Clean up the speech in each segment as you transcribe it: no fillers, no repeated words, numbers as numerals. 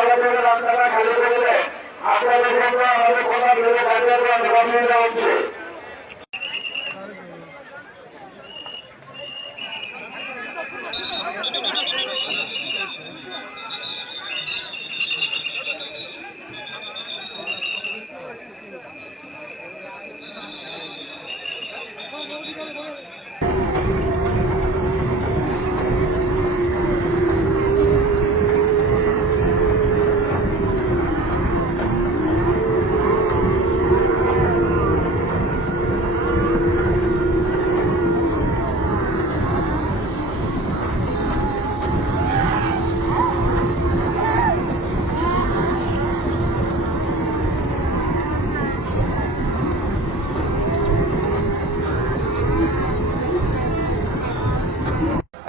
চলাচলের রাস্তাটা খালি করে দেয়। আপনাদের জন্য আমাদের কোনো বিরোধী থাকবে হচ্ছে।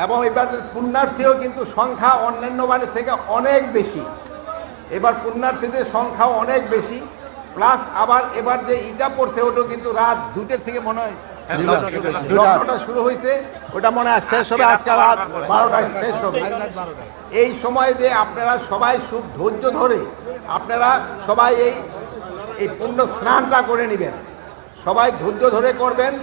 এবং এবার পুণ্যার্থীও কিন্তু সংখ্যা অন্যান্য বারের থেকে অনেক বেশি। এবার পুণ্যার্থীদের সংখ্যাও অনেক বেশি, প্লাস আবার এবার যে ইটা পড়ছে ওটা কিন্তু রাত 2টার থেকে মনে হয় লগ্নটা শুরু হয়েছে, ওটা মনে হয় শেষ হবে আজকে রাত 12টায় শেষ হবে। এই সময় যে আপনারা সবাই খুব ধৈর্য ধরে আপনারা সবাই এই পুণ্য স্নানটা করে নেবেন, সবাই ধৈর্য ধরে করবেন।